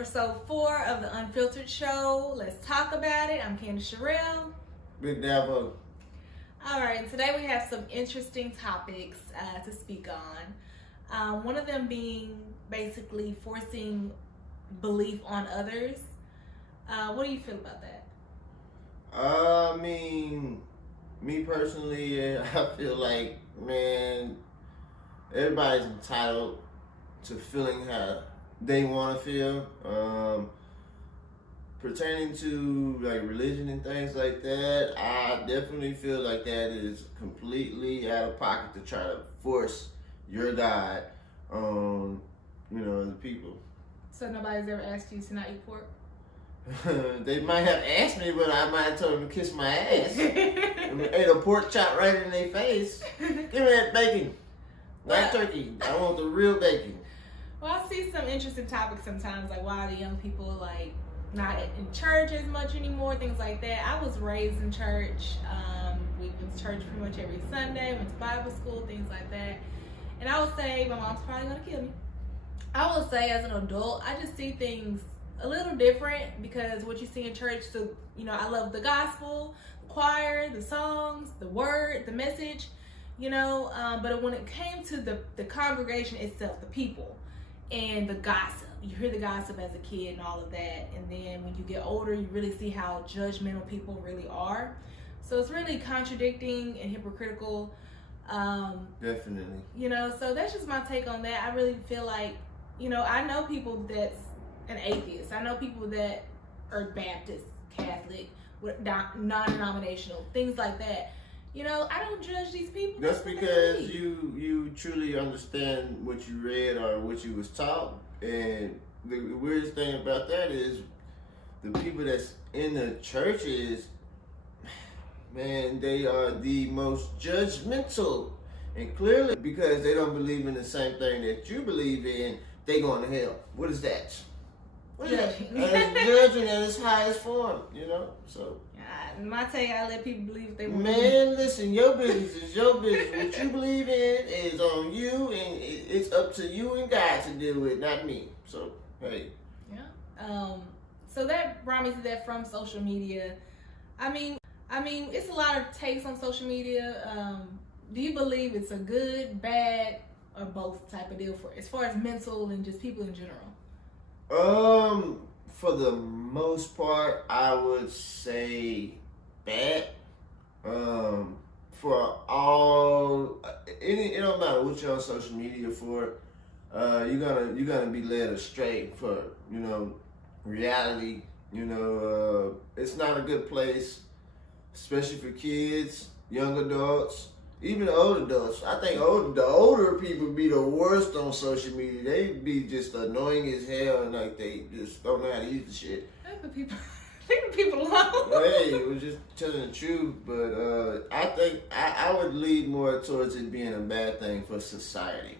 episode 4 of the Unfiltered Show. Let's talk about it. I'm Candace Sherrill. Big Davo. All right, today we have some interesting topics to speak on. One of them being basically forcing belief on others. What do you feel about that? I mean, me personally, I feel like, man, everybody's entitled to feeling how they want to feel. Pertaining to like religion and things like that, I definitely feel like that is completely out of pocket to try to force your God on, the people. So nobody's ever asked you to not eat pork? They might have asked me, but I might have told them to kiss my ass. Ate a pork chop right in their face. Give me that bacon. Not turkey. I want the real bacon. Well, I see some interesting topics sometimes, like why the young people not in church as much anymore, things like that. I was raised in church. We went to church pretty much every Sunday, went to Bible school, things like that. And I would say, my mom's probably gonna kill me. I would say as an adult, I just see things a little different because what you see in church, I love the gospel, the choir, the songs, the word, the message, but when it came to the congregation itself, the people and the gossip, you hear the gossip as a kid and all of that, and then when you get older, you really see how judgmental people really are. So it's really contradicting and hypocritical. Definitely. So that's just my take on that. I really feel like, I know people that's an atheist. I know people that are Baptist, Catholic, non-denominational, things like that. I don't judge these people. That's because you truly understand what you read or what you was taught. And the weirdest thing about that is the people that's in the churches, man, they are the most judgmental. And clearly, because they don't believe in the same thing that you believe in, they going to hell. What is that? What is that? Judging at its highest form, So. My take, I let people believe what they want. Man, listen, your business is your business. What you believe in is on you, and it's up to you and God to deal with, not me. So, hey. Yeah. So that brought me to that from social media. I mean, it's a lot of takes on social media. Do you believe it's a good, bad, or both type of deal as far as mental and just people in general? For the most part, I would say bad. For all, it don't matter what you're on social media for. You're gonna be led astray for reality. It's not a good place, especially for kids, young adults. Even old adults. I think the older people be the worst on social media. They be just annoying as hell, and like they just don't know how to use the shit. Leave the people alone. Hey, we're just telling the truth, but I think I would lead more towards it being a bad thing for society.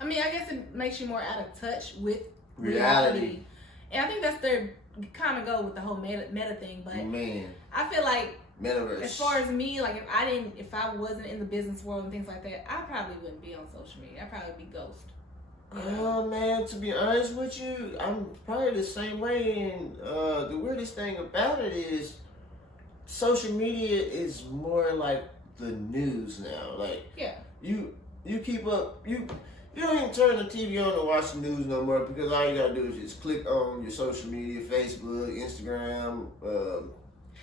I mean, I guess it makes you more out of touch with reality. And I think that's their kind of go with the whole meta thing. But man, I feel like Metaverse. As far as me, like if I wasn't in the business world and things like that, I probably wouldn't be on social media. I'd probably be ghost. Oh man, to be honest with you, I'm probably the same way. And the weirdest thing about it is, social media is more like the news now. Like you keep up. You don't even turn the TV on to watch the news no more because all you gotta do is just click on your social media, Facebook, Instagram.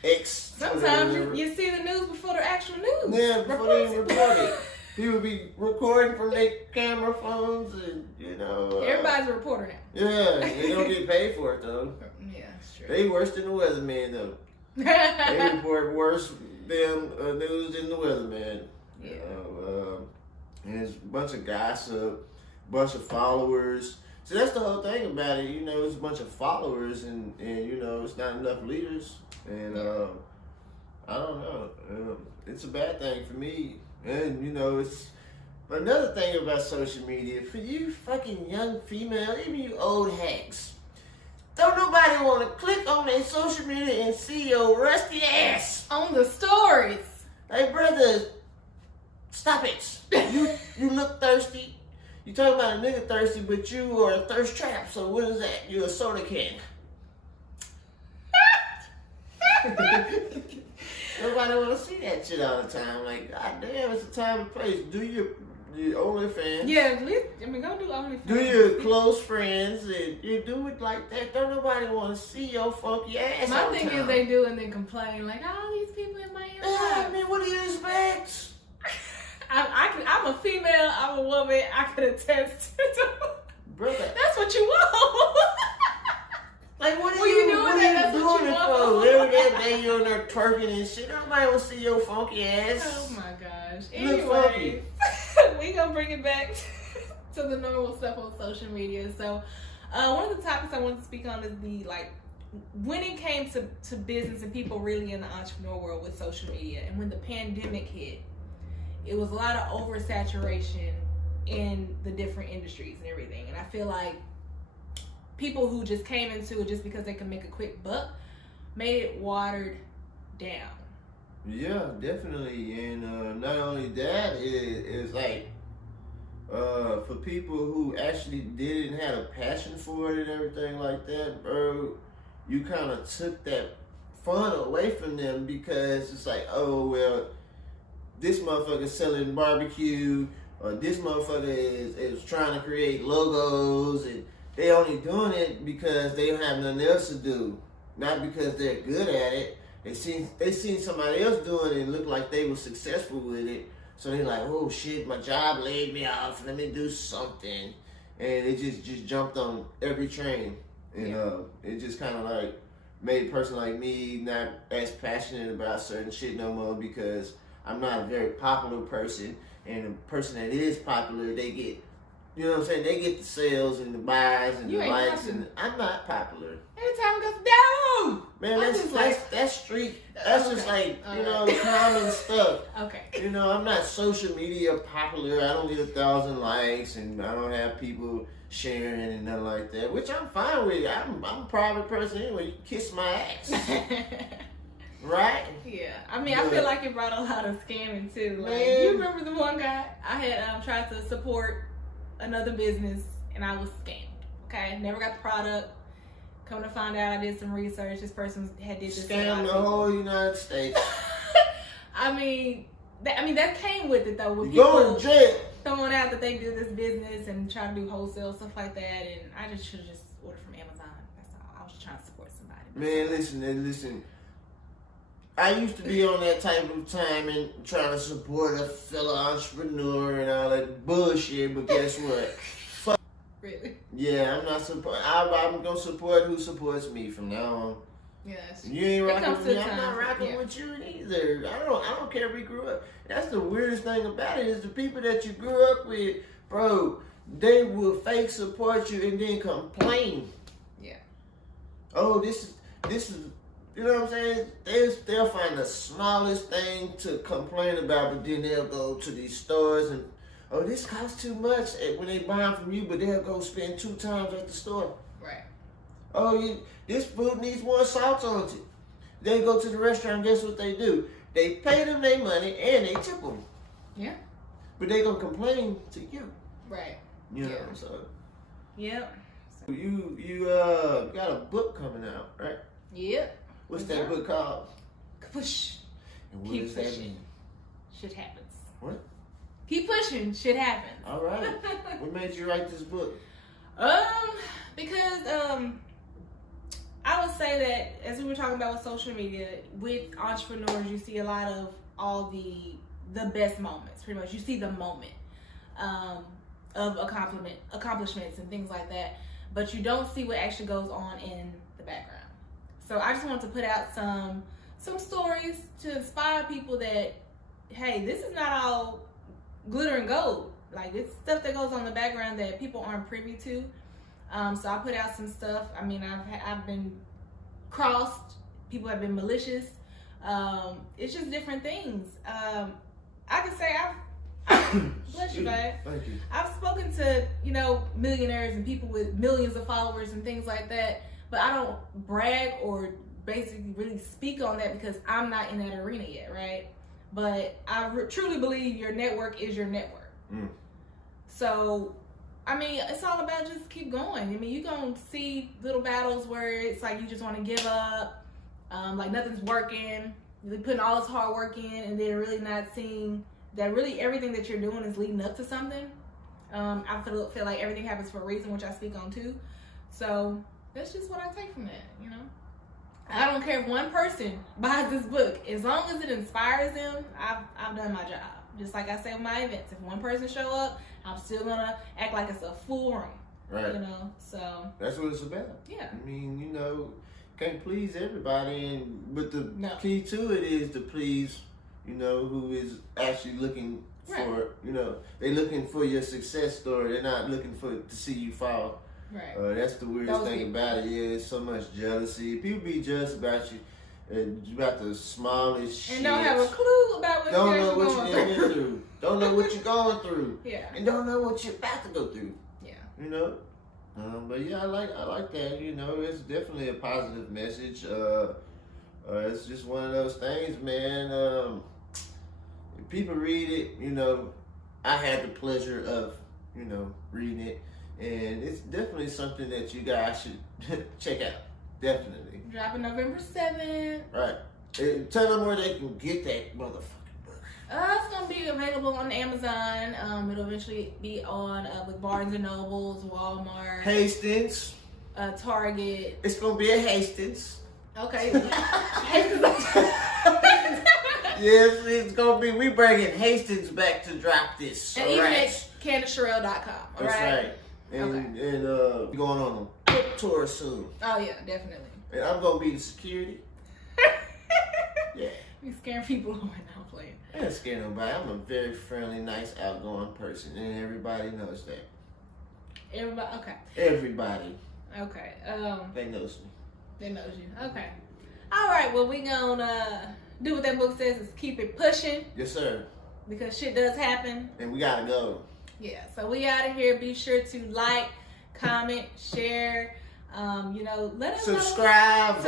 X. Sometimes you see the news before the actual news. Yeah, before they even report it. People be recording from their camera phones and, everybody's a reporter now. Yeah, they don't get paid for it, though. Yeah, that's true. They worse than the weatherman, though. They report worse news than the weatherman. Yeah. And it's a bunch of gossip, bunch of followers. So that's the whole thing about it. It's a bunch of followers and it's not enough leaders. And I don't know. It's a bad thing for me. And it's another thing about social media. For you fucking young female, even you old hags, don't nobody want to click on their social media and see your rusty ass on the stories. Hey brother, stop it. You look thirsty. You talking about a nigga thirsty, but you are a thirst trap. So what is that? You're a soda can. Nobody want to see that shit all the time. Like, goddamn, it's a time and place. Do your OnlyFans. Yeah, at least, I mean, go do OnlyFans. Do your close friends, and you do it like that. Don't nobody want to see your funky ass. My all the thing time. is they do and then complain like, all these people in my I inbox. mean, what do you expect? I'm a female. I'm a woman. I could attest. Brother. That's what you want. Like, what are Well, you, you doing what that, are that's you what doing you it for? want. Every day you're in there twerking and shit. Nobody will see your funky ass. Oh my gosh. Look Anyways, we gonna bring it back to the normal stuff on social media. So, one of the topics I wanted to speak on is the when it came to business and people really in the entrepreneur world with social media, and when the pandemic hit, it was a lot of oversaturation in the different industries and everything. And I feel like people who just came into it just because they can make a quick buck made it watered down. Yeah, definitely. And not only that, it's like for people who actually didn't have a passion for it and everything like that, bro, you kind of took that fun away from them because it's like, oh, well, this motherfucker selling barbecue, or this motherfucker is trying to create logos, and they only doing it because they don't have nothing else to do, not because they're good at it. They seen somebody else doing it and looked like they were successful with it, so they're like, oh shit, my job laid me off, let me do something, and it just jumped on every train, and it just kind of like made a person like me not as passionate about certain shit no more because I'm not a very popular person, and the person that is popular, they get, you know what I'm saying, they get the sales and the buys and You the ain't likes, popular. and I'm not popular. Anytime it goes down. Man, I'm just like- that's street, that's just like, you know, common stuff. Okay. You know, I'm not social media popular. I don't get 1,000 likes, and I don't have people sharing and nothing like that, which I'm fine with. I'm a private person anyway. You can kiss my ass. Right? Yeah, I mean, I feel like it brought a lot of scamming too. Like, Man. you remember the one guy I had tried to support another business and I was scammed. Okay, never got the product. Come to find out, I did some research. This person had did this. to a lot Scam of the people. whole United States. I mean, that came with it though. When You people going to jail. throwing out that they did this business and trying to do wholesale stuff like that, and I just should have just ordered from Amazon. That's all. I was just trying to support somebody. Man, listen. I used to be on that type of time and trying to support a fellow entrepreneur and all that bullshit, but guess what? Fuck. Really? Yeah, I'm not support. I'm gonna support who supports me from now on. Yes. You ain't It rocking comes with to me. a I'm time, not rocking yeah. with you either. I don't care if we grew up. That's the weirdest thing about it is the people that you grew up with, bro. They will fake support you and then complain. Yeah. Oh, this is. You know what I'm saying? They'll find the smallest thing to complain about, but then they'll go to these stores and, oh, this costs too much when they buy them from you, but they'll go spend 2 times at the store. Right. Oh, this food needs more salt on it. They go to the restaurant, guess what they do? They pay them their money and they tip them. Yeah. But they gonna complain to you. Right. You know, Yeah. so. Yep. You got a book coming out, right? Yep. What's Yes, that sir. book called? Push. And what Keep does that pushing. mean? Shit happens. What? Keep pushing. Shit happens. All right. What made you write this book? Because I would say that as we were talking about with social media, with entrepreneurs, you see a lot of all the best moments. Pretty much, you see the moment of accomplishments and things like that, but you don't see what actually goes on in the background. So I just want to put out some stories to inspire people that, hey, this is not all glitter and gold. Like, it's stuff that goes on in the background that people aren't privy to. So I put out some stuff. I mean, I've been crossed. People have been malicious. It's just different things. I can say bless you, babe. Thank you. I've spoken to, millionaires and people with millions of followers and things like that, but I don't brag or basically really speak on that because I'm not in that arena yet, right? But I truly believe your network is your network. Mm. So I mean, it's all about just keep going. I mean, you're going to see little battles where it's like you just want to give up, like nothing's working. You're putting all this hard work in and then really not seeing that really everything that you're doing is leading up to something. I feel like everything happens for a reason, which I speak on too. So that's just what I take from that, you know. I don't care if one person buys this book. As long as it inspires them, I've done my job. Just like I say with my events. If one person show up, I'm still going to act like it's a full room. Right. You know, so. That's what it's about. Yeah. I mean, you know, can't please everybody, but the No. key to it is to please, you know, who is actually looking for, you know, they're looking for your success story. They're not looking to see you fall. Right. That's the weirdest thing about it. Yeah, it's so much jealousy. People be jealous about you, about the smallest shit. And don't have a clue about what don't you're know what going you've been through. Don't know what you're going through. Yeah. And don't know what you're about to go through. Yeah. You know. But yeah, I like that. You know, it's definitely a positive message. It's just one of those things, man. If people read it, you know, I had the pleasure of, you know, reading it. And it's definitely something that you guys should check out. Definitely. Dropping November 7th. Right. And tell them where they can get that motherfucking book. It's going to be available on Amazon. It'll eventually be on with Barnes & Nobles, Walmart. Hastings. Target. It's going to be at Hastings. Okay. Yes, it's going to be. We bringing Hastings back to drop this. And even at CandaceSherrill.com. That's right. And we're going on a book tour soon. Oh, yeah, definitely. And I'm going to be the security. Yeah. You scaring people away now playing. I ain't scared nobody. I'm a very friendly, nice, outgoing person. And everybody knows that. Everybody, okay. Everybody. Okay. They knows me. They knows you. Okay. All right, well, we gonna do what that book says is keep it pushing. Yes, sir. Because shit does happen. And we got to go. Yeah, so we out of here. Be sure to like, comment, share. You know, let us subscribe.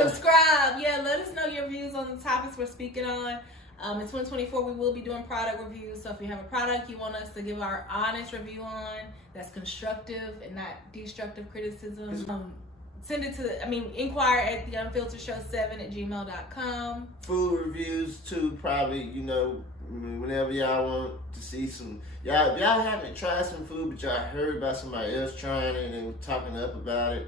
Yeah, let us know your views on the topics we're speaking on. In 2024, we will be doing product reviews. So if you have a product you want us to give our honest review on, that's constructive and not destructive criticism, send it to, inquire at theunfilteredshow7@gmail.com. Food reviews too, probably, you know, whenever y'all want to see some. Y'all, if y'all haven't tried some food, but y'all heard about somebody else trying it and they were talking up about it,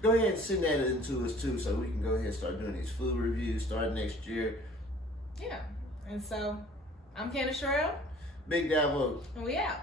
go ahead and send that into us too, so we can go ahead and start doing these food reviews starting next year. Yeah, and so I'm Candace Sherrill. Big Davo. And we out.